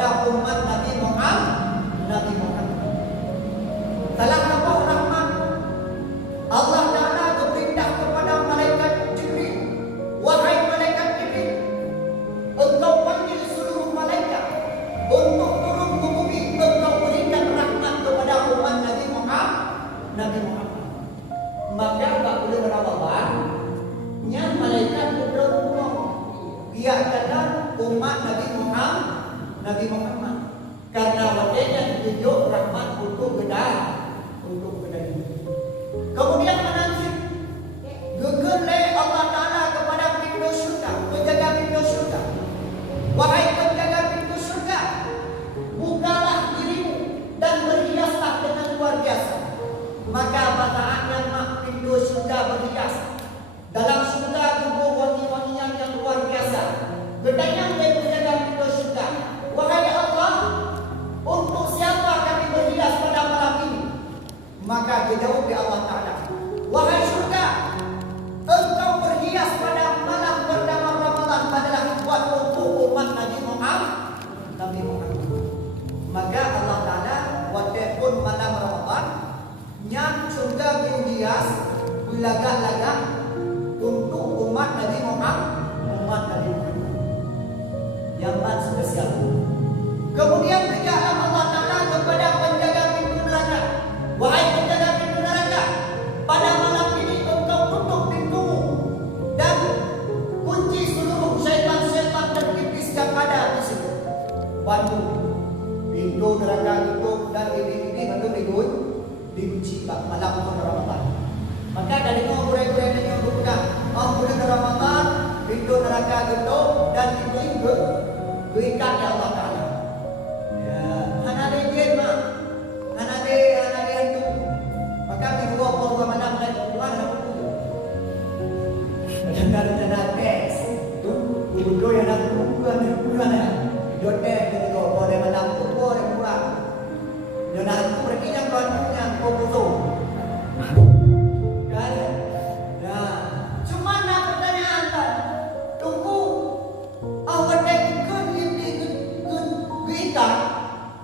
kepada umat Nabi Muhammad. Salah satu rahmat Allah Ta'ala berperintah kepada malaikat Jibril, wahai malaikat Jibril, engkau panggil seluruh malaikat untuk turun ke bumi, engkau berikan rahmat kepada umat Nabi Muhammad. Maka tak boleh Ramadan yang malaikat berdoa ia adalah umat Nabi Muhammad karena wadahnya ditunjuk rahmat untuk kedai. Kemudian menanti gegerle Allah Ta'ala kepada pintu syurga, penjaga pintu syurga. Wahai penjaga pintu syurga, bukalah dirimu dan berhiaslah dengan luar biasa. Maka pada saatnya pintu syurga berhias, dalam syurga tumbuh wangi-wangian yang luar biasa. Bertanya oleh penjaga pintu syurga, wahai Allah, untuk siapa kami berhias pada malam ini? Maka dijawab oleh Allah Ta'ala, wahai syurga, engkau berhias pada malam pertama Ramadan adalah buat untuk umat Nabi Muhammad. Maka Allah Ta'ala walaupun malam Ramadan yang syurga berhias berlagak-lagak untuk umat Nabi Muhammad. Yang spesial. Kemudian berjalan Allah Ta'ala kepada penjaga pintu neraka, wahai penjaga pintu neraka, pada malam ini engkau tutup pintumu dan kunci seluruh syaitan-syaitan dan iblis yang ada di situ. Bantu pintu neraka tutup dan iblis itu dikunci malam Ramadan. Maka dari orang-orang yang berpegang, bulan Ramadan pintu neraka tutup dan iblis berikan ya Allah Ta'ala. Ya, hanade mak, hanade itu. Maka dua orang malam lagi Tuhan aku. Jangan tes. Tu udo yang aku bukan ya. Jote itu boleh malam tu boleh pulang. Jangan aku pergi yang barunya kau butuh. Kan? Ya. Cuma nak pertanyaan tak. Tunggu awak kita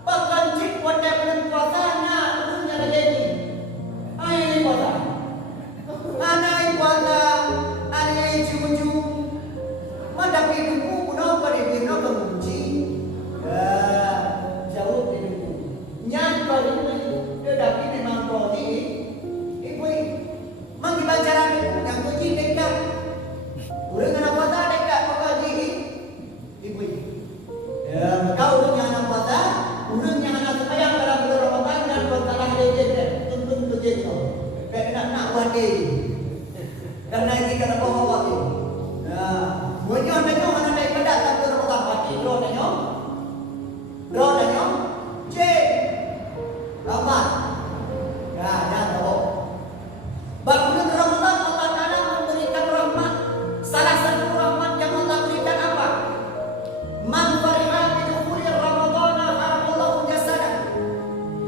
bahkan cik pada bulan puasa nak punya lagi ai puasa anai puasa anai cucu mana piduku puno pada piduku mengunci jauh piduku nyan kali dia dapat memang bodi ibu mang dibacaran yang kunci dekat urang nak puasa dekat pagi ibu ya kau yang puasa, urang yang anak sembahyang dalam bulan Ramadan dan bertalah dia tuntun begitu. Kayak nak wadi. Karena ini kata bawa tu. Nah, bunyi nanyo mana naik pada dalam bulan Ramadan pagi do nanyo. C. Rahmat. Ya, dah tahu. Bulan Ramadan Allah Ta'ala memberikan rahmat. Salah satu rahmat yang Allah berikan apa? Man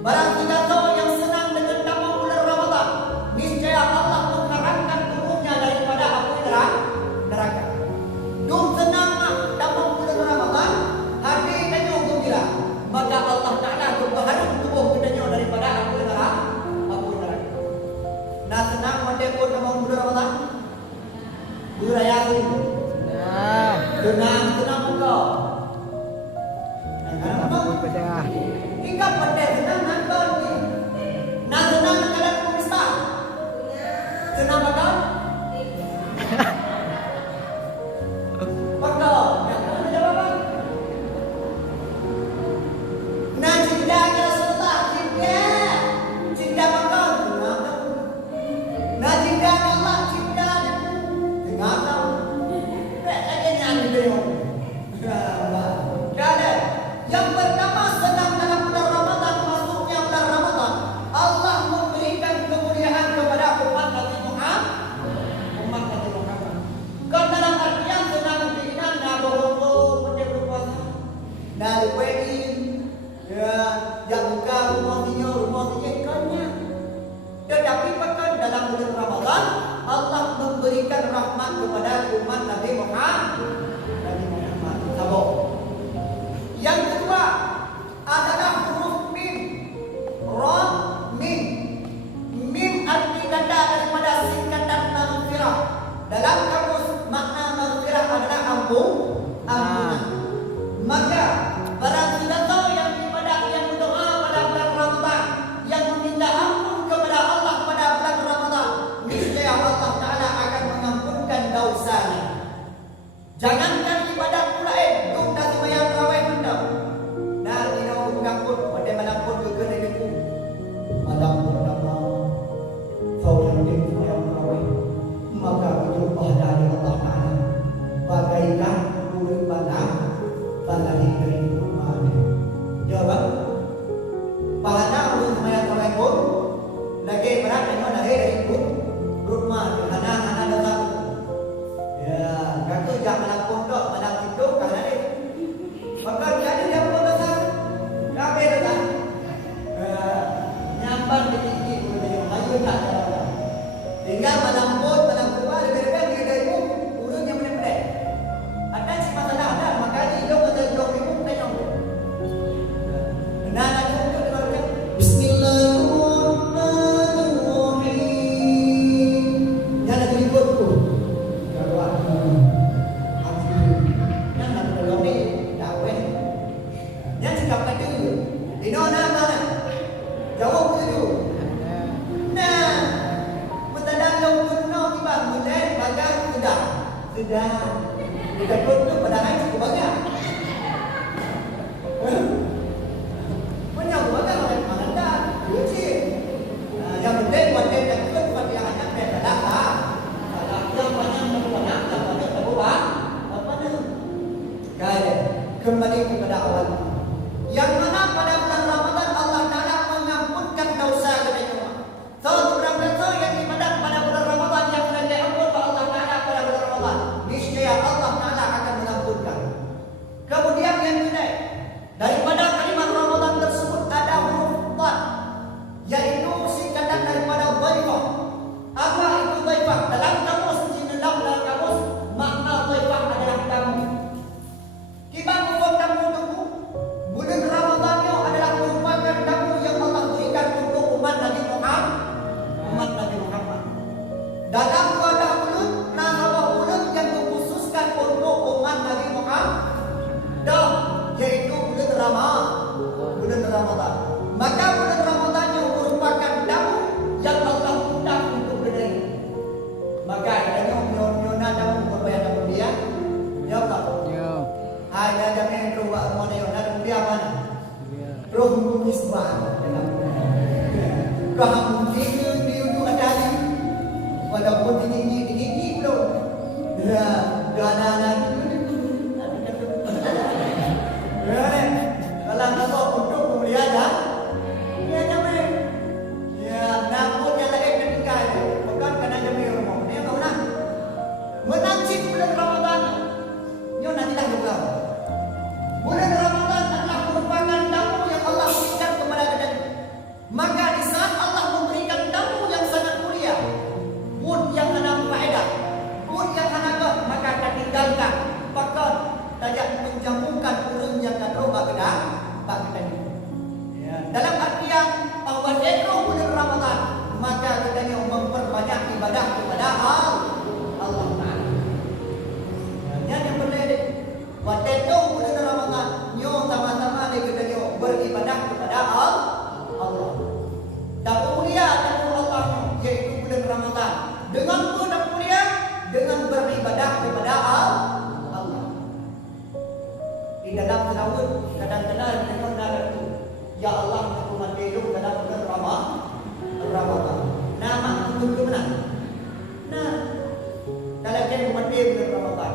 barang tidak tahu yang senang dengan tamu bulan Ramadan, niscaya Allah mengharamkan tubuhnya daripada api neraka. Dum senang tamu bulan Ramadan, hati danyo gembira, maka Allah Ta'ala mengharam tubuh danyo daripada api neraka. Nah senang mandi pun tamu bulan Ramadan, burayakin. Nah, senang engkau. Hingga pada senang nonton ni. Nak senang kalian pesta. Senang makan? Makan. Yang mana jawapan? Nak cinta ke Rasulullah? Cinta makan? Nak cinta Allah? Cinta tengah tahu. Lagi nyanyi dia. Yang pertama senang dalam bulan Ramadan, masuknya bulan Ramadan, Allah memberikan kemuliaan kepada umat Nabi Muhammad. Kalau dalam artian senang pikiran dah bohong pada berpuasa, dah wedding, ya, yang buka rumah ikannya. Tetapi bahkan dalam bulan Ramadan, Allah memberikan rahmat kepada umat Nabi Muhammad. Sabo. Yang kedua, Palagi dari rumah. Jawab. Pahala ulun mayat pun lagi berat dengan lahir dari rumah. Anak-anak datang. Ya, kata jangan pondok mana tidur karena ni. Maka jadi dia pun datang. Kami datang. Nyampan di tinggi ulun ayu tak ada. Tinggal malam pun malam keluar lebih-lebih dia dari ulun yang benar-benar. Ada si masalah ada makanya hidup atau hidup ibu tengok. Nah, nanti untuk keluarga. Bismillahirrahmanirrahim. Yang ada di buku. Keluar. Yang nak keluar ni dakwah. Yang cakap kata dulu. Dino nak mana? Jawab dulu. Nah, petadang yang kuno tiba mulai bagai sudah. Kita kuno padahal cukup banyak. Banyak banget orang makan dah. Lucu. Yang penting buat dia takut buat dia hanya berdadak lah. Kalau yang banyak banyak tak banyak terbuat. Apa tu? Kaya kembali kepada awal. Yang mana pada bulan Ramadan Allah Taala mengampunkan dosa kita. Seorang dosa yang ibadat pada bulan Ramadan yang sudah diampun oleh Allah Taala pada bulan Ramadan, niscaya Allah Taala akan mengampunkan. Kemudian yang kedua, daripada kalimat Ramadan tersebut ada huruf ta, yaitu singkatan daripada dhaifah. Apa itu dhaifah? Dalam kamus dalam kamus makna dhaifah adalah tamu. Kibang hukum tamu itu bulan Ramadannya adalah merupakan tamu yang Allah berikan untuk umat Nabi Muhammad. Dalam wadah bulan, nama bulan yang dikhususkan untuk umat Nabi Muhammad, yaitu bulan Ramadan. Maka bulan Ramadan yang merupakan tamu yang Allah undang untuk berdiri. Maka adanya nyonya tamu berbayar tamu dia. Ya tak? Ya. Hai dah jangan rumah mana yang ada dia mana? Roh misbah. Kaham dia ada ni. Walaupun tinggi belum. Ya, ganan. Kalau nak untuk kemudian dah, ya jamai. Ya, namun yang lain ketika itu, bukan kena jamai rumah. Ni kau nak menanti bulan Ramadan. Nyo nanti dah juga. Bulan Ramadan adalah merupakan tamu yang Allah berikan kepada kita. Maka di saat Allah memberikan tamu yang sangat mulia, pun yang ada faedah, pun yang ada maka akan tinggalkan. Bahkan tidak menjamukan urun yang tak tahu bagaimana. Ya. Dalam artian bahwa dekro bulan Ramadan, maka kita memperbanyak ibadah kepada Allah Taala. Yang penting, buat dekro bulan Ramadan, nyo sama-sama kita beribadah kepada Allah. Dan mulia tamu Allah yaitu bulan Ramadan. Dengan bulan mulia, dengan beribadah kepada Allah. Di dalam selawat kadang-kadang dengan nada itu, ya Allah aku mati hidup dalam bulan Ramadan. Nama aku ke mana? Nah, kalau kita mati bulan Ramadan.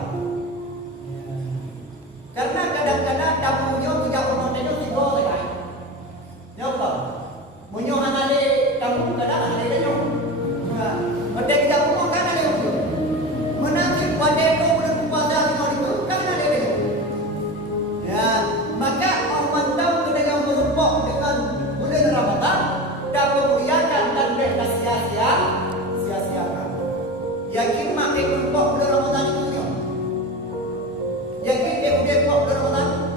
Karena kadang-kadang tamunya tidak orang itu tiga lagi. Ya Allah, munyo anale tamu kadang ada dia. Mati kita pun kan ada itu. Menakik pada itu bulan puasa itu kan ada dia. Ya, maka orang tahu dengan merupak dengan bulan Ramadan dan memuliakan dan sia-siakan. Yakin makai merupak bulan Ramadan itu? Yakin dia bulan Ramadan?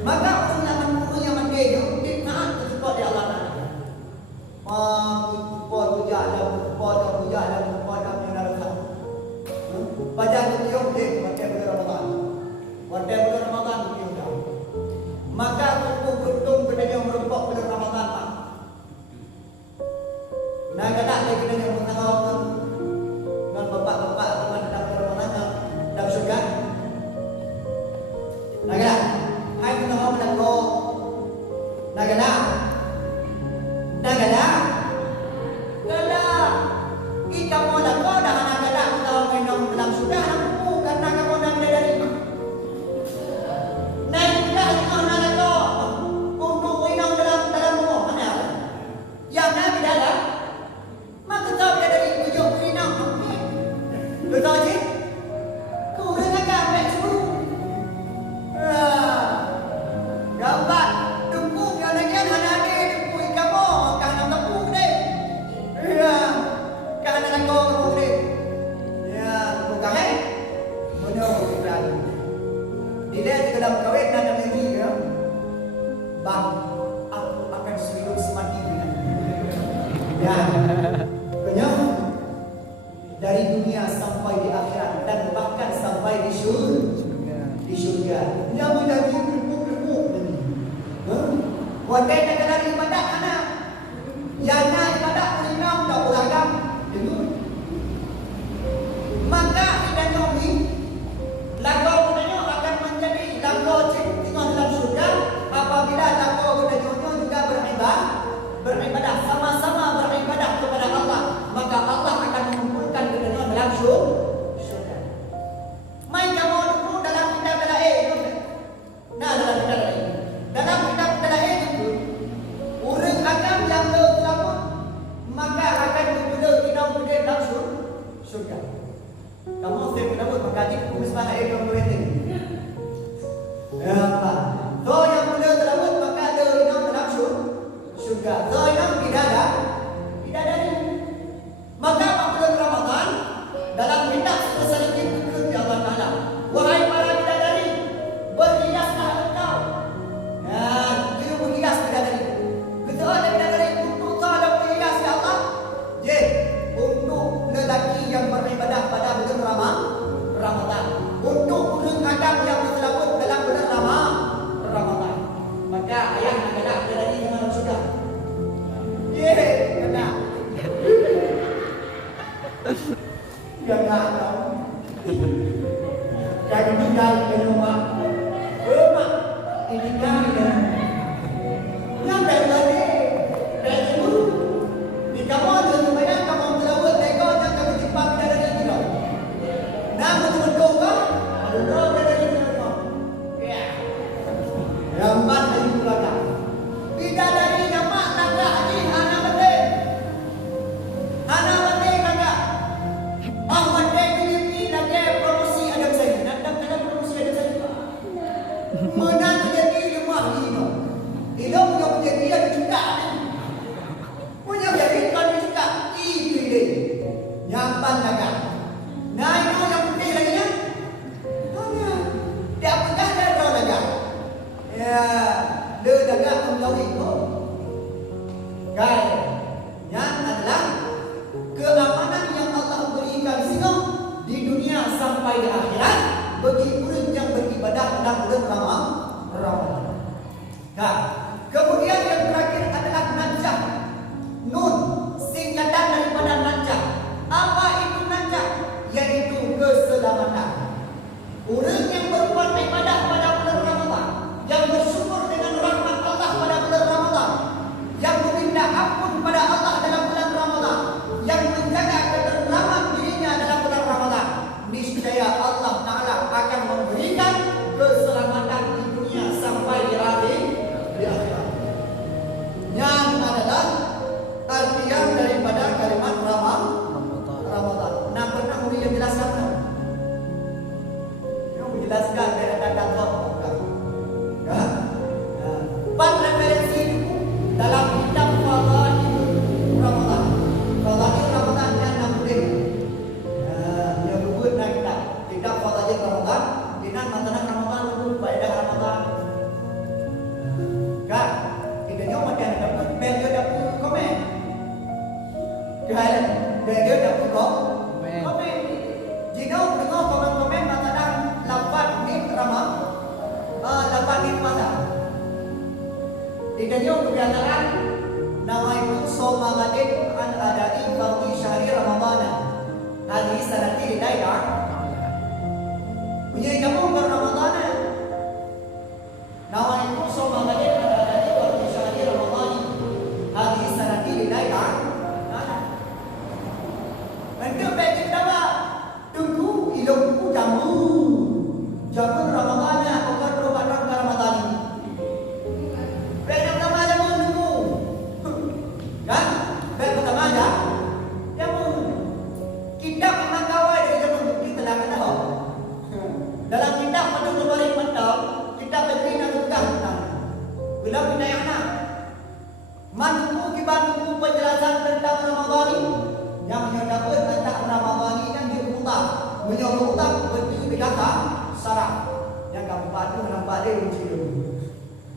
Maka orang yang mendaya ditaat kepada di Allah Taala. Puja yang narakan. Baca beliau deh pada bulan Ramadan. Pada bulan Ramadan beliau. Maka aku beruntung kepada yang merempok bulan Ramadan. Nah, kadang lagi kita yang mengatakan dengan bapak-bapak teman dalam Ramadan dalam surga. Nah, kadang hai kita mau menanggo. Nah, kadang kita mau menanggo dah kadang kita mau minum dalam surga aku karena kamu dah dari. Nah, kita mau menanggo untuk minum dalam rumah mana? Yang nak dalam maka tahu dia dari ujung minum. Betul je? Kau dengan gambar tu. Gambar tepuk yang lagi ada tepuk kamu kan tepuk deh. Kan ada kamu deh. Ya, bukan eh? Menurut kita. Dia di dalam kawin dan ini ya. Bang, aku akan hidup semati dengan. Ya. Dari dunia sampai di akhirat dan bahkan sampai di surga. Yang menjadi berpuk-berpuk ini. Wadah nak dari ibadat mana? Yang nak ibadat ulinam tak beragam. Maka kita nyobi lagu kita akan menjadi lagu tinggal dalam surga apabila lagu kita juga beribadah sama-sama beribadah kepada Allah, maka Allah akan mengumpulkan kita dalam surga. Main kamu dulu dalam kitab Al-Qur'an. Nah, dalam kitab Al-Qur'an. Dalam kitab Al-Qur'an itu orang akan yang berlaku maka akan dibunuh kita dalam surga. Kamu saya mendapat mengkaji kumis mana yang berhenti. Ya Allah. So yang mulia tersebut maka ada dalam surga. So yang tidak ada ini. Maka bulan Ramadan dalam kitab seperti itu ya Allah Taala. Wahai para bidadari, berhiaslah engkau. Dan dia berhias bidadari. Kita ada bidadari untuk sahaja berhias ya Allah. Je, untuk lelaki yang beribadah pada bulan Ramadan. Untuk orang Adam yang berselawat dalam bulan Ramadan. Maka ayah nak kena bidadari dengan sudah. Ye, kena. Yang nak tahu. Jadi tinggal di rumah. Rumah ini kan yang dari dulu. Di kamu ada supaya kamu melawat mereka dan kamu cepat dari itu. Nah, betul-betul kan? Betul dari itu. Ya. Rambat dari belakang. Tidak dari nama tangga ini anak penting. Anak penting tangga. Ahmad Dewi lagi promosi ada saya. Ada promosi ada saya. Mana jadi rumah ini? Ini punya jadi ada juga. Punya jadi kan juga itu dia. Nyampan tangga. Nah itu yang penting lagi ya. Dia pernah ada tangga. Ya, dia tangga untuk itu. Kan? Yang adalah keamanan yang Allah berikan sini di dunia sampai di akhirat bagi orang yang beribadah dalam bulan Ramadan. Nah, kemudian yang terakhir adalah najah. Nun, singkatan daripada najah. Apa itu najah? Yaitu keselamatan. Orang yang berbuat ibadah pada bulan Ramadan, yang bersyukur dengan rahmat Allah pada bulan Ramadan, yang meminta ampun pada Allah dalam bulan Ramadan, yang menjaga ketentraman dirinya dalam bulan Ramadan, niscaya Allah Ta'ala akan memberikan keselamatan di dunia sampai Tingnan nyo, kebiasaan nawaitu somagadin an adai fardhi syahri Ramadana. Hadis sanati lidayah. Punya kamu Ramadana. Nawaitu somagadin an adai fardhi syahri Ramadana. Hadis sanati lidayah. Nanti bagi kita tunggu ilmu jamu. Jamu Ramadana bukan Ramadan Ramadan. Baik pertama jamu tunggu. Kan? Baik pertama jamu. Kita mengawal dari jamu kita dah tahu. Dalam kitab Fathul Bari Mantap, kita beri nama bila pinayana. Mantu kibantu penjelasan tentang Ramadan yang dapat tentang Ramadan dan diutak. Menyurutak berdiri berkata sarah yang kamu bantu menambah dia uji dulu.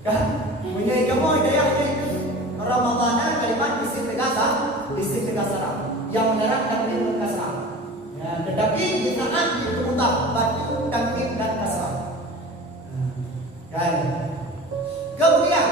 Kan? Punya kamu daya itu Ramadan kalimat isi tegasara yang menerangkan kalimat kasar. Ya, tetapi di saat diutak batu tangkit dan kasar. Kan? Kemudian